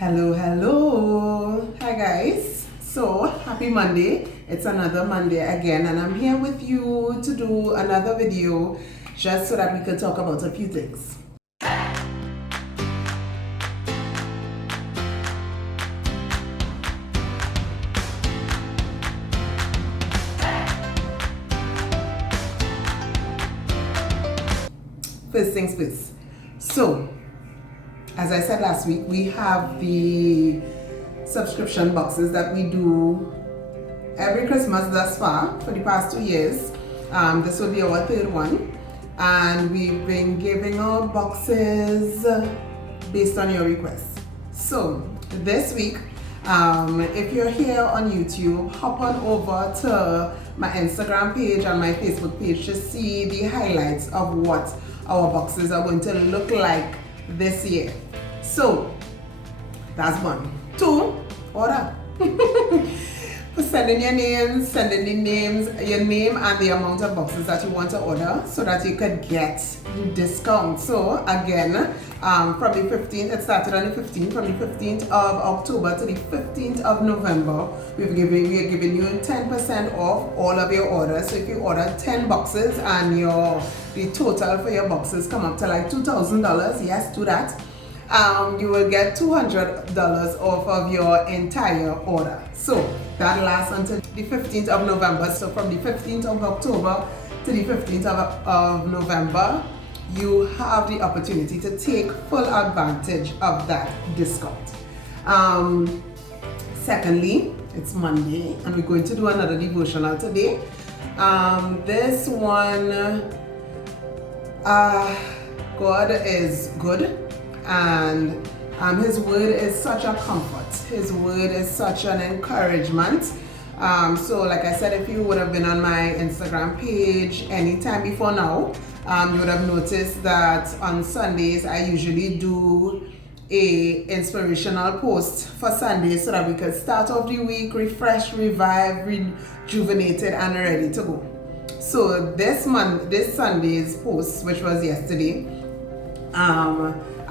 Hello. Hi guys. So happy Monday. It's another Monday again, and I'm here with you to do another video just so that we could talk about a few things. First things first. So, as I said last week, we have the subscription boxes that we do every Christmas thus far for the past 2 years. This will be our third one, and we've been giving out boxes based on your requests. So this week, if you're here on YouTube, hop on over to my Instagram page and my Facebook page to see the highlights of what our boxes are going to look like this year. So that's one. 2, order. Send in your names, send in the names, your name and the amount of boxes that you want to order so that you could get the discount. So again, from the 15th, it started on the 15th, from the 15th of October to the 15th of November, we are giving you 10% off all of your orders. So if you order 10 boxes and the total for your boxes come up to like $2,000, yes, do that. You will get $200 off of your entire order. So that lasts until the 15th of November. So from the 15th of October to the 15th of November, you have the opportunity to take full advantage of that discount. Secondly, it's Monday and we're going to do another devotional today. This one, God is good. And His word is such a comfort. His word is such an encouragement. So like I said, if you would have been on my Instagram page anytime before now, you would have noticed that on Sundays I usually do a inspirational post for Sundays so that we could start off the week refreshed, revived, rejuvenated and ready to go. So this Sunday's post, which was yesterday,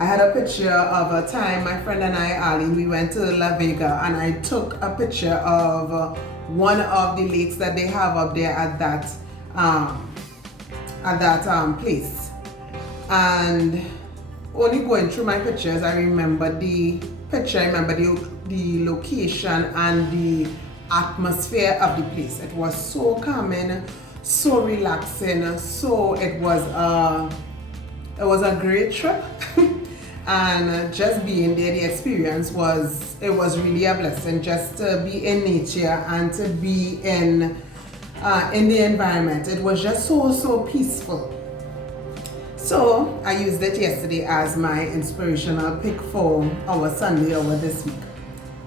I had a picture of a time my friend and I, Arlene, we went to La Vega, and I took a picture of one of the lakes that they have up there at that place. And only going through my pictures, I remember the picture, I remember the location and the atmosphere of the place. It was so calming, so relaxing, so it was a great trip. And just being there, the experience was really a blessing, just to be in nature and to be in the environment. It was just so peaceful. So I used it yesterday as my inspirational pick for our Sunday over this week.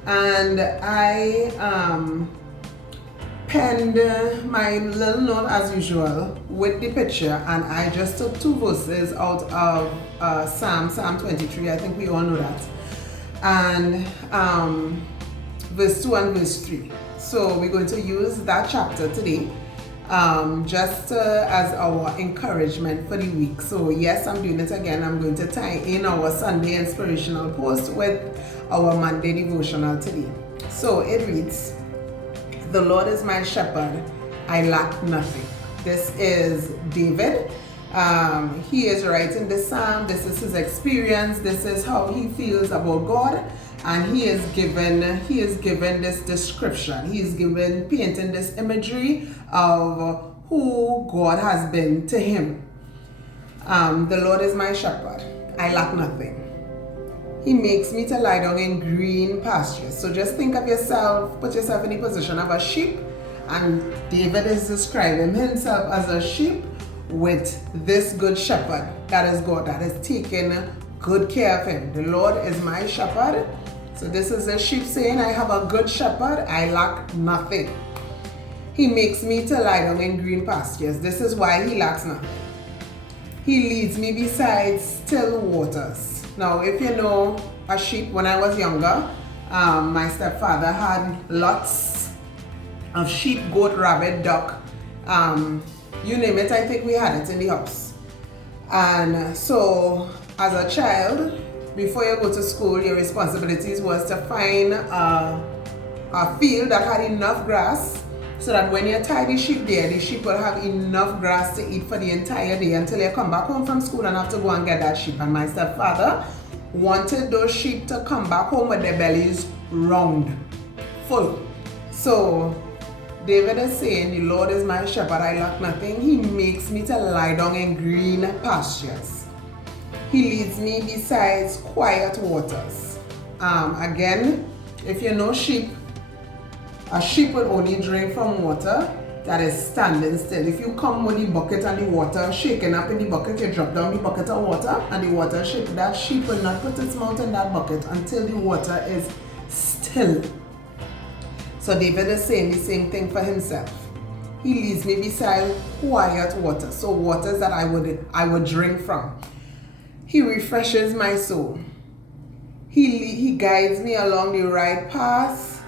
And I penned my little note as usual with the picture, and I just took 2 verses out of Psalm 23. I think we all know that, and verse 2 and verse 3. So we're going to use that chapter today just as our encouragement for the week. So yes, I'm doing it again. I'm going to tie in our Sunday inspirational post with our Monday devotional today. So it reads, "The Lord is my shepherd, I lack nothing." This is David. He is writing this psalm. This is his experience. This is how he feels about God, and he is given this description. He is painting this imagery of who God has been to him. The Lord is my shepherd, I lack nothing. He makes me to lie down in green pastures. So just think of yourself, put yourself in the position of a sheep, and David is describing himself as a sheep with this good shepherd, that is God, that is taking good care of him. The Lord is my shepherd. So this is a sheep saying, I have a good shepherd, I lack nothing. He makes me to lie down in green pastures. This is why he lacks nothing. He leads me beside still waters. Now, if you know a sheep, when I was younger, my stepfather had lots of sheep, goat, rabbit, duck, you name it, I think we had it in the house. And so as a child, before you go to school, your responsibilities was to find a field that had enough grass, so that when you tie the sheep there, the sheep will have enough grass to eat for the entire day until you come back home from school and have to go and get that sheep. And my stepfather wanted those sheep to come back home with their bellies round, full. So David is saying, the Lord is my shepherd, I lack nothing. He makes me to lie down in green pastures. He leads me beside quiet waters. Again, if you know sheep, a sheep will only drink from water that is standing still. If you come with the bucket and the water shaking up in the bucket, you drop down the bucket of water and the water shake, that sheep will not put its mouth in that bucket until the water is still. So David is saying the same thing for himself. He leads me beside quiet water, so waters that I would drink from. He refreshes my soul. He guides me along the right path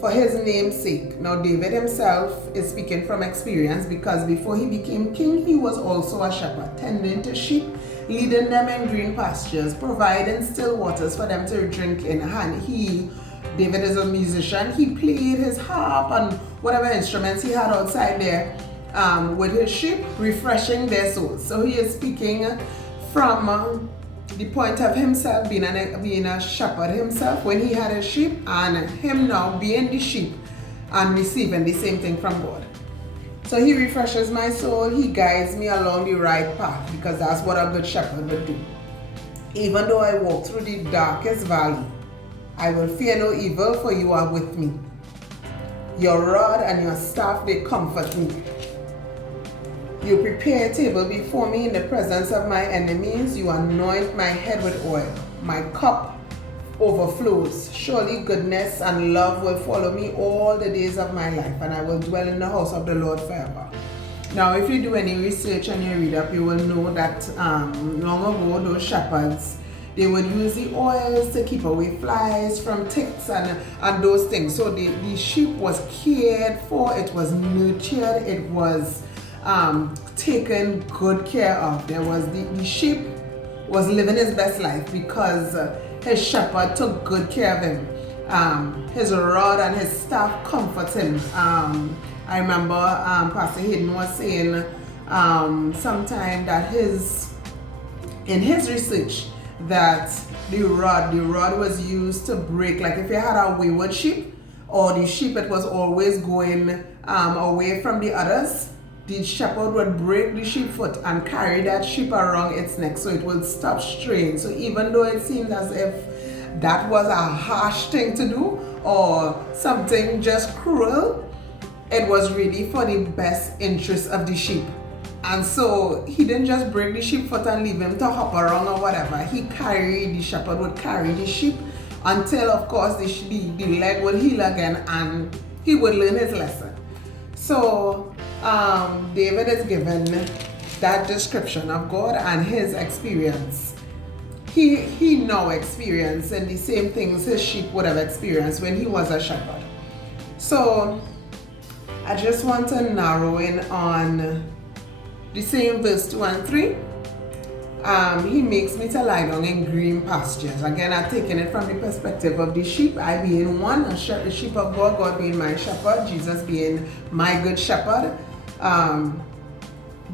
for his name's sake. Now David himself is speaking from experience, because before he became king, he was also a shepherd, tending to sheep, leading them in green pastures, providing still waters for them to drink in. And David is a musician. He played his harp and whatever instruments he had outside there with his sheep, refreshing their souls. So he is speaking from the point of himself being a shepherd himself when he had a sheep, and him now being the sheep and receiving the same thing from God. So he refreshes my soul. He guides me along the right path, because that's what a good shepherd would do. Even though I walk through the darkest valley, I will fear no evil, for you are with me. Your rod and your staff, they comfort me. You prepare a table before me in the presence of my enemies. You anoint my head with oil. My cup overflows. Surely goodness and love will follow me all the days of my life, and I will dwell in the house of the Lord forever. Now, if you do any research and you read up, you will know that long ago, those shepherds, they would use the oils to keep away flies from ticks and those things. So the sheep was cared for, it was nurtured, it was taken good care of. There was the sheep was living his best life because his shepherd took good care of him. His rod and his staff comfort him. I remember Pastor Hayden was saying sometime that in his research, that the rod was used to break, like if you had a wayward sheep, or the sheep that was always going away from the others, the shepherd would break the sheep foot and carry that sheep around its neck so it would stop straying. So even though it seemed as if that was a harsh thing to do or something just cruel, it was really for the best interest of the sheep. And so he didn't just break the sheep foot and leave him to hop around or whatever. The shepherd would carry the sheep until, of course, the leg would heal again and he would learn his lesson. So David is given that description of God and his experience. He now experiencing the same things his sheep would have experienced when he was a shepherd. So I just want to narrow in on the same verse 2 and 3. He makes me to lie down in green pastures. Again, I'm taking it from the perspective of the sheep. I being one, a sheep of God, God being my shepherd, Jesus being my good shepherd.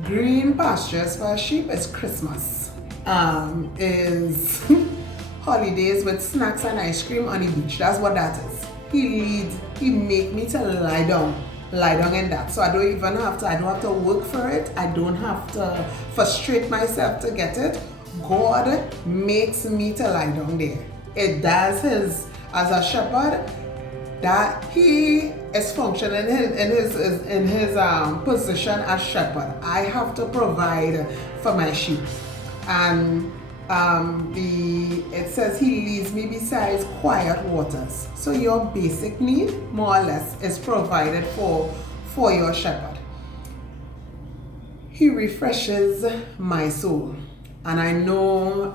Green pastures for a sheep is Christmas. Is holidays with snacks and ice cream on the beach. That's what that is. He make me to lie down in that. So I don't have to work for it. I don't have to frustrate myself to get it. God makes me to lie down there. It does as a shepherd, that he is functioning in his position as shepherd. I have to provide for my sheep. And it says he leads me beside quiet waters. So your basic need, more or less, is provided for your shepherd. He refreshes my soul. And I know,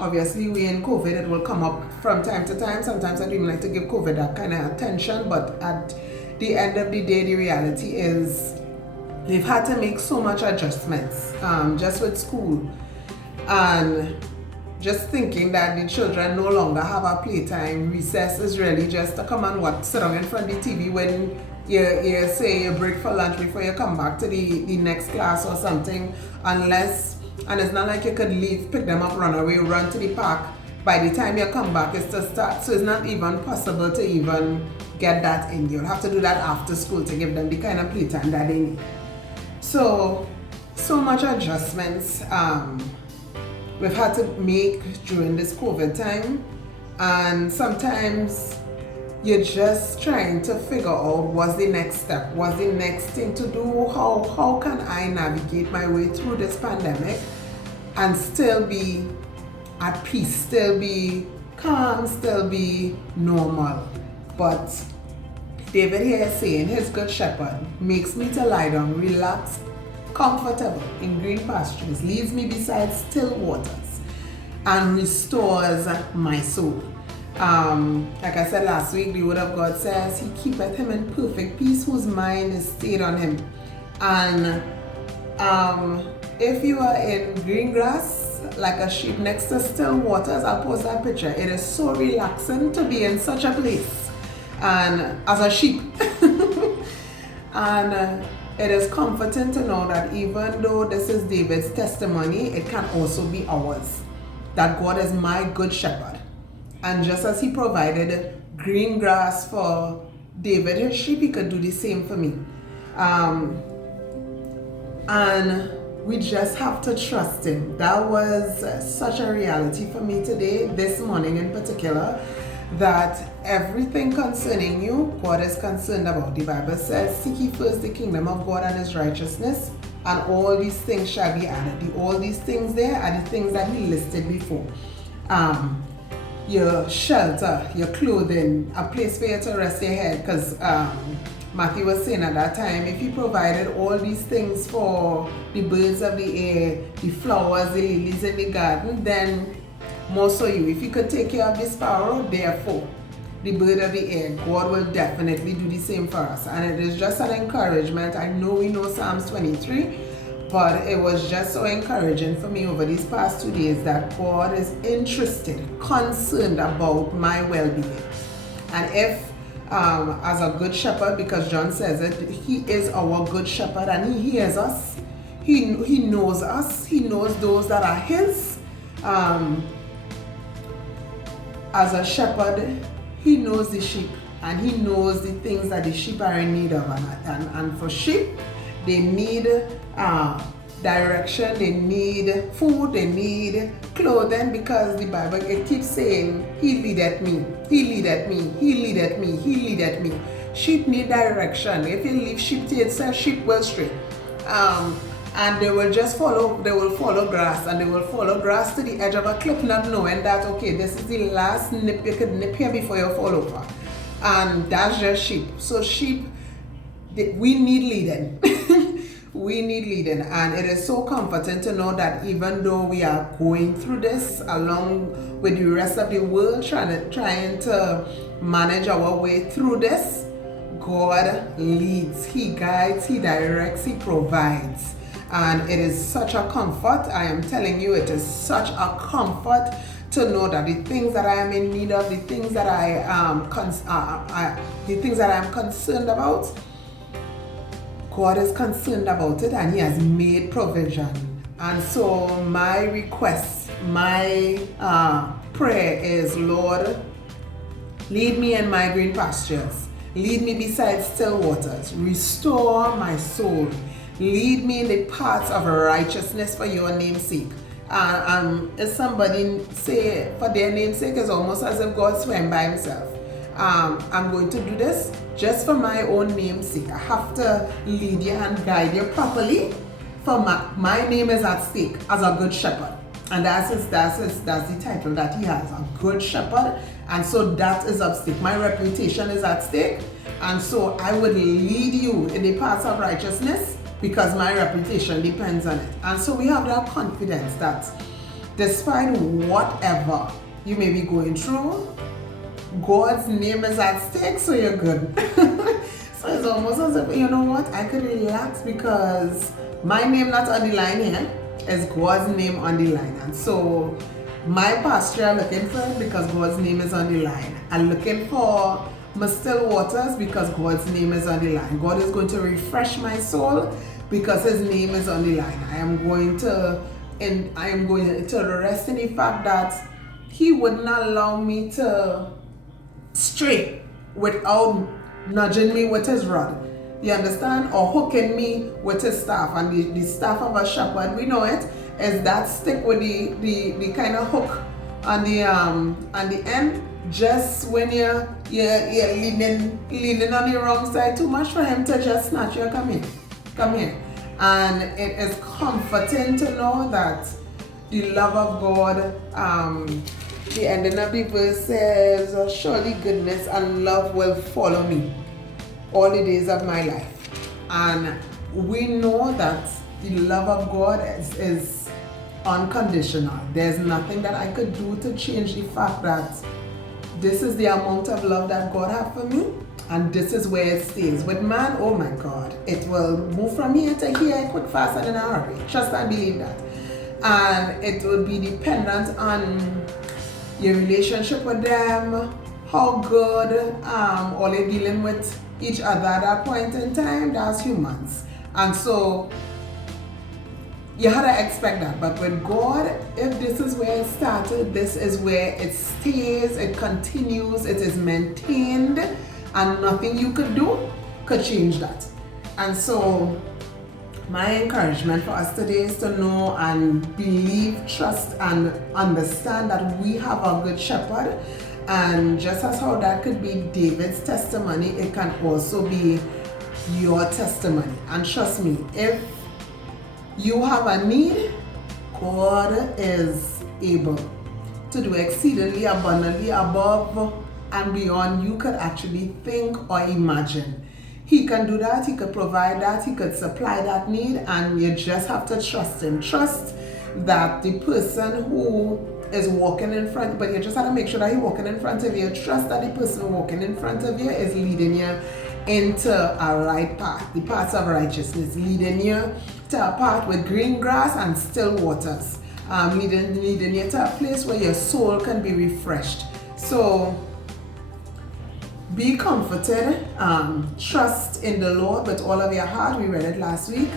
obviously we're in COVID, it will come up from time to time. Sometimes I don't even like to give COVID that kind of attention, but at the end of the day, the reality is we've had to make so much adjustments, just with school. And just thinking that the children no longer have a playtime. Recess is really just to come and sit down in front of the TV when you say you break for lunch before you come back to the next class or something, unless, and it's not like you could leave, pick them up, run away, run to the park. By the time you come back, it's to start, so it's not even possible to even get that in. You'll have to do that after school to give them the kind of playtime that they need. So much adjustments we've had to make during this COVID time, and sometimes you're just trying to figure out what's the next step, what's the next thing to do, how can I navigate my way through this pandemic and still be at peace, still be calm, still be normal. But David here is saying his good shepherd makes me to lie down, relax, comfortable in green pastures, leads me beside still waters, and restores my soul. Like I said last week, the word of God says, He keepeth him in perfect peace whose mind is stayed on Him. And if you are in green grass, like a sheep next to still waters, I'll post that picture. It is so relaxing to be in such a place, and as a sheep. And it is comforting to know that even though this is David's testimony, it can also be ours. That God is my good shepherd. And just as He provided green grass for David, his sheep, He could do the same for me. And we just have to trust Him. That was such a reality for me today, this morning in particular, that everything concerning you, God is concerned about. The Bible says, seek ye first the kingdom of God and His righteousness, and all these things shall be added. All these things there are the things that He listed before. Your shelter, your clothing, a place for you to rest your head, because Matthew was saying at that time, if He provided all these things for the birds of the air, the flowers, the lilies in the garden, then more so you. If He could take care of the sparrow, therefore the bird of the air, God will definitely do the same for us. And it is just an encouragement. I know we know Psalms 23, but it was just so encouraging for me over these past 2 days that God is interested, concerned about my well-being. And if as a good shepherd, because John says it, He is our good shepherd and He hears us, He knows us, He knows those that are His. As a shepherd, He knows the sheep, and He knows the things that the sheep are in need of. And for sheep, they need direction, they need food, they need clothing, because the Bible, it keeps saying, He leadeth me, He leadeth me, He leadeth me, He leadeth me. Sheep need direction. If you leave sheep to itself, sheep will stray. And they will just follow grass, and they will follow grass to the edge of a cliff, not knowing that, okay, this is the last nip you could nip here before you fall over. And that's just sheep. So sheep, we need leading. We need leading, and it is so comforting to know that even though we are going through this along with the rest of the world, trying to manage our way through this, God leads, He guides, He directs, He provides. And it is such a comfort. I am telling you, it is such a comfort to know that the things that I am in need of, the things that I am concerned about, God is concerned about it, and He has made provision. And so my request, my prayer is, Lord, lead me in my green pastures. Lead me beside still waters. Restore my soul. Lead me in the paths of righteousness for your name's sake. If somebody say for their name's sake, it's almost as if God swam by Himself. I'm going to do this just for my own name's sake. I have to lead you and guide you properly, for my name is at stake as a good shepherd. And that's the title that He has, a good shepherd. And so that is at stake. My reputation is at stake. And so I would lead you in the paths of righteousness, because my reputation depends on it. And so we have that confidence that despite whatever you may be going through, God's name is at stake, so you're good. So it's almost as if, you know what, I could relax because my name not on the line here, is God's name on the line. And so My pasture are looking for it because God's name is on the line. I'm looking for my still waters because God's name is on the line. God is going to refresh my soul because his name is on the line. I am going to rest in the fact that he would not allow me to stray without nudging me with his rod. You understand? Or hooking me with his staff. And the staff of a shepherd, we know it, is that stick with the kind of hook on the end, just when you're leaning on the wrong side too much for him to just snatch you. Come here. And it is comforting to know that the love of God, the ending of the verse says, surely goodness and love will follow me all the days of my life. And we know that the love of God is unconditional. There's nothing that I could do to change the fact that this is the amount of love that God has for me, and this is where it stays. With man, oh my God, it will move from here to here quick, fast, and in a hurry. Trust and believe that. And it will be dependent on your relationship with them, how good all you're dealing with each other at that point in time. That's humans. And so you had to expect that. But with God, if this is where it started, this is where it stays, it continues, it is maintained, and nothing you could do could change that. And so my encouragement for us today is to know and believe, trust, and understand that we have a good shepherd. And just as how that could be David's testimony, it can also be your testimony. And trust me, if you have a need, God is able to do exceedingly abundantly above and beyond you could actually think or imagine. He can do that, he could provide that, he could supply that need, and you just have to trust him. Trust that the person who is walking in front, but you just have to make sure that he's walking in front of you. Trust that the person walking in front of you is leading you into a right path, the path of righteousness, leading you to a path with green grass and still waters, leading you to a place where your soul can be refreshed. So be comforted, trust in the Lord with all of your heart. We read it last week.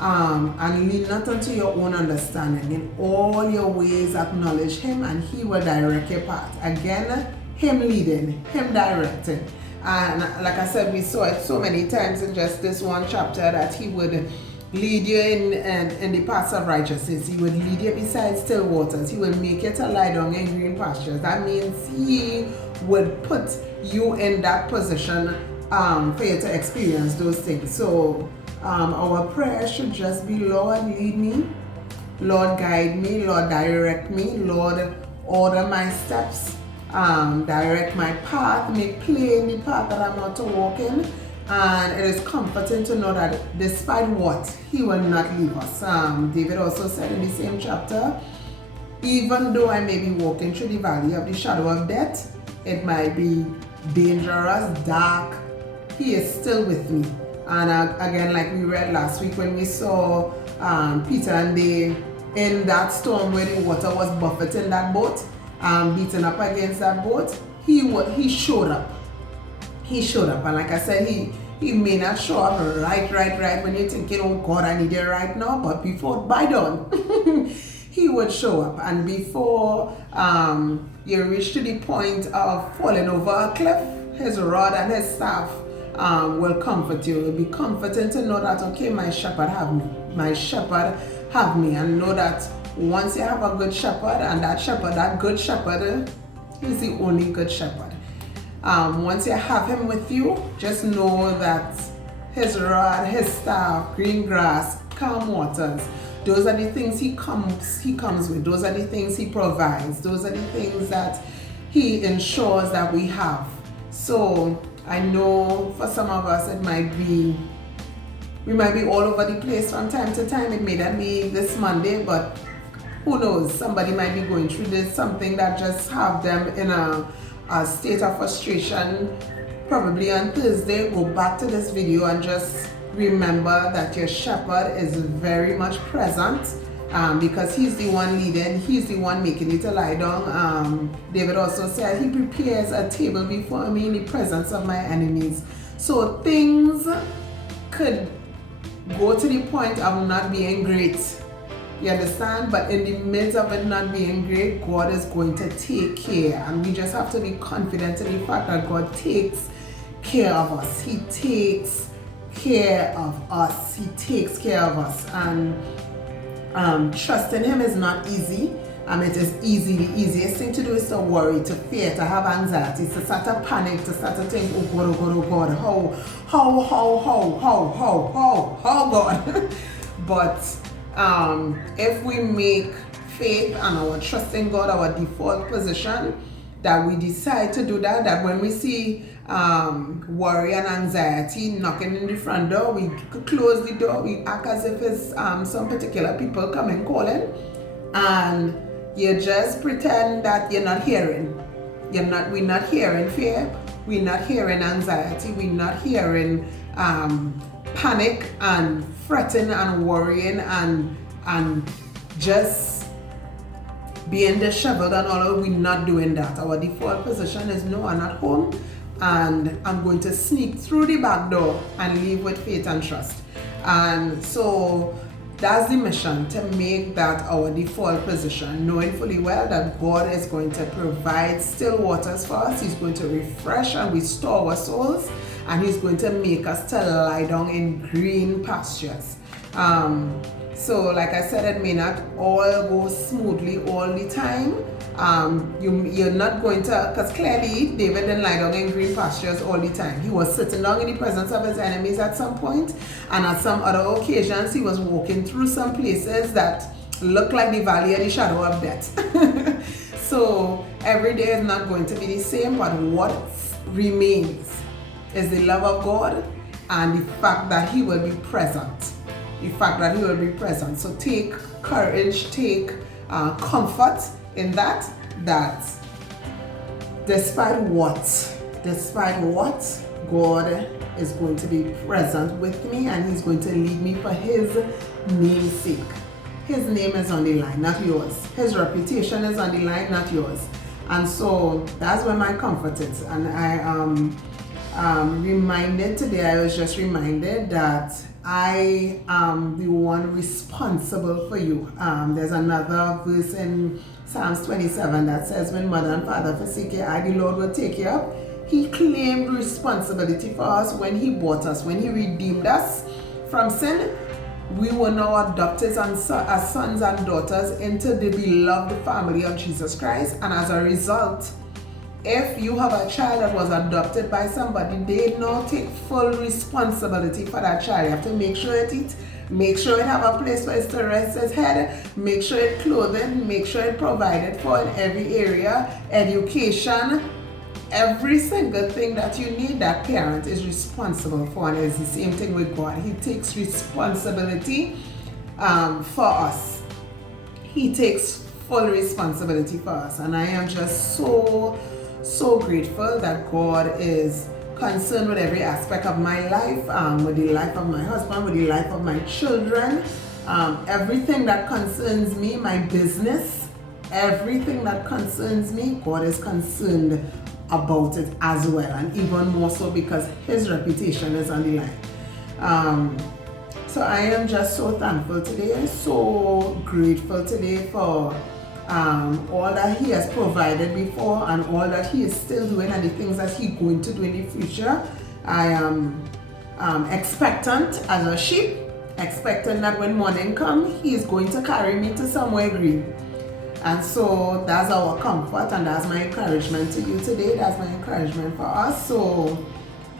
And lean not unto your own understanding. In all your ways acknowledge him, and he will direct your path. Again, him leading, him directing. And like I said, we saw it so many times in just this one chapter that he would lead you in the paths of righteousness. He would lead you beside still waters. He will make you to lie down in green pastures. That means he would put you in that position for you to experience those things. So our prayer should just be, Lord, lead me, Lord, guide me, Lord, direct me, Lord, order my steps, direct my path, make plain the path that I'm out to walk in. And it is comforting to know that despite what, he will not leave us. David also said in the same chapter, even though I may be walking through the valley of the shadow of death, it might be dangerous, dark, he is still with me. And again, like we read last week when we saw Peter and they in that storm where the water was buffeting that boat, beating up against that boat, he showed up. He showed up, and like I said, he may not show up right when you're thinking, oh God, I need it right now, but by dawn, he would show up. And before you reach to the point of falling over a cliff, his rod and his staff will comfort you. It will be comforting to know that, okay, my shepherd have me. My shepherd have me. And know that once you have a good shepherd, and that good shepherd is the only good shepherd. Once you have him with you, just know that his rod, his staff, green grass, calm waters, those are the things he comes with. Those are the things he provides. Those are the things that he ensures that we have. So I know for some of us we might be all over the place from time to time. It may not be this Monday, but who knows? Somebody might be going through this, something that just have them in a state of frustration. Probably on Thursday, go back to this video and just remember that your shepherd is very much present because he's the one leading, he's the one making me to lie down. David also said, he prepares a table before me in the presence of my enemies. So things could go to the point of not being great. You understand? But in the midst of it not being great, God is going to take care. And we just have to be confident in the fact that God takes care of us. He takes care of us. He takes care of us. And trusting Him is not easy. It is easy. The easiest thing to do is to worry, to fear, to have anxiety, to start to panic, to start to think, oh God, oh God, oh God, how God. But if we make faith and our trust in God our default position, that we decide to do that, that when we see worry and anxiety knocking in the front door, we close the door, we act as if it's some particular people coming calling, and you just pretend that you're not hearing. We're not hearing fear, we're not hearing anxiety, we're not hearing panic and fretting and worrying and just being disheveled and all. We're not doing that. Our default position is no, I'm not home, and I'm going to sneak through the back door and leave with faith and trust. And so that's the mission, to make that our default position, knowing fully well that God is going to provide still waters for us. He's going to refresh and restore our souls, and He's going to make us to lie down in green pastures. So like I said, it may not all go smoothly all the time. You're not going to, because clearly David didn't lie down in green pastures all the time. He was sitting down in the presence of his enemies at some point, and at some other occasions he was walking through some places that looked like the valley of the shadow of death. So every day is not going to be the same, but what remains is the love of God and the fact that He will be present. The fact that He will be present. So take courage, take comfort in that despite what, God is going to be present with me, and He's going to lead me for His name's sake. His name is on the line, not yours. His reputation is on the line, not yours. And so that's where my comfort is. And I reminded today, I was just reminded that I am the one responsible for you. There's another verse in Psalms 27 that says, when mother and father forsake you, I, the Lord, will take you up. He claimed responsibility for us when He bought us, when He redeemed us from sin. We were now adopted as sons and daughters into the beloved family of Jesus Christ. And as a result, if you have a child that was adopted by somebody, they now take full responsibility for that child. You have to make sure it eats, make sure it have a place where it's to rest its head, make sure it clothing, make sure it provided for in every area, education, every single thing that you need, that parent is responsible for. And it's the same thing with God. He takes responsibility for us. He takes full responsibility for us. And I am just so grateful that God is concerned with every aspect of my life, with the life of my husband, with the life of my children, everything that concerns me, my business, everything that concerns me, God is concerned about it as well, and even more so because His reputation is on the line. So I am just so thankful today, so grateful today for all that He has provided before and all that He is still doing and the things that He's going to do in the future. I am expectant as a sheep, expecting that when morning comes, He is going to carry me to somewhere green. And so that's our comfort, and that's my encouragement to you today. That's my encouragement for us. So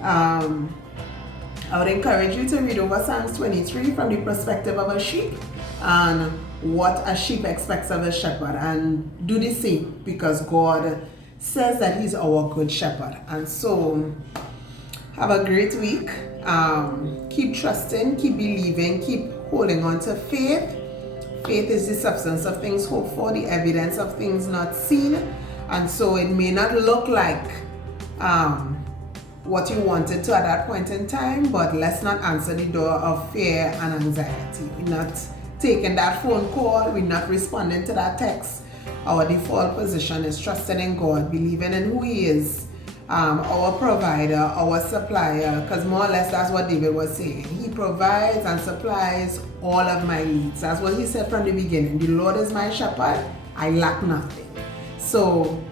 I would encourage you to read over Psalms 23 from the perspective of a sheep and what a sheep expects of a shepherd, and do the same, because God says that He's our good shepherd. And so have a great week. Keep trusting, keep believing, keep holding on to faith. Faith is the substance of things hoped for, the evidence of things not seen. And so it may not look like what you wanted to at that point in time, but let's not answer the door of fear and anxiety. We're not taking that phone call, we're not responding to that text. Our default position is trusting in God, believing in who He is, our provider, our supplier, because more or less that's what David was saying. He provides and supplies all of my needs. That's what he said from the beginning. The Lord is my shepherd, I lack nothing. So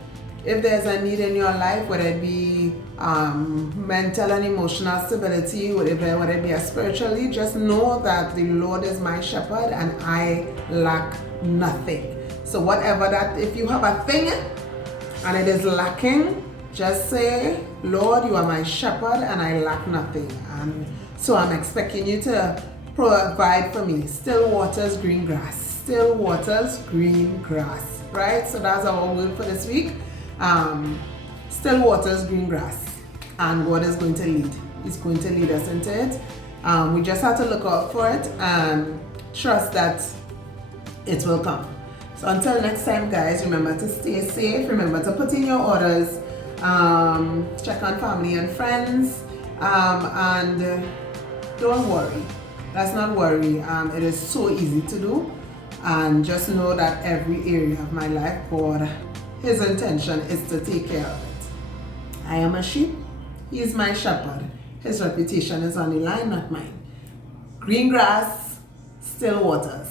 if there's a need in your life, whether it be mental and emotional stability, whether it be a spiritually, just know that the Lord is my shepherd and I lack nothing. So whatever that, if you have a thing and it is lacking, just say, Lord, you are my shepherd and I lack nothing. And so I'm expecting you to provide for me still waters, green grass. Still waters, green grass. Right? So that's our word for this week. Still waters, green grass. And God is going to lead. He's going to lead us into it. We just have to look out for it and trust that it will come. So until next time, guys, remember to stay safe. Remember to put in your orders. Check on family and friends. And don't worry. Let's not worry. It is so easy to do. And just know that every area of my life, God, His intention is to take care of it. I am a sheep. He is my shepherd. His reputation is on the line, not mine. Green grass, still waters.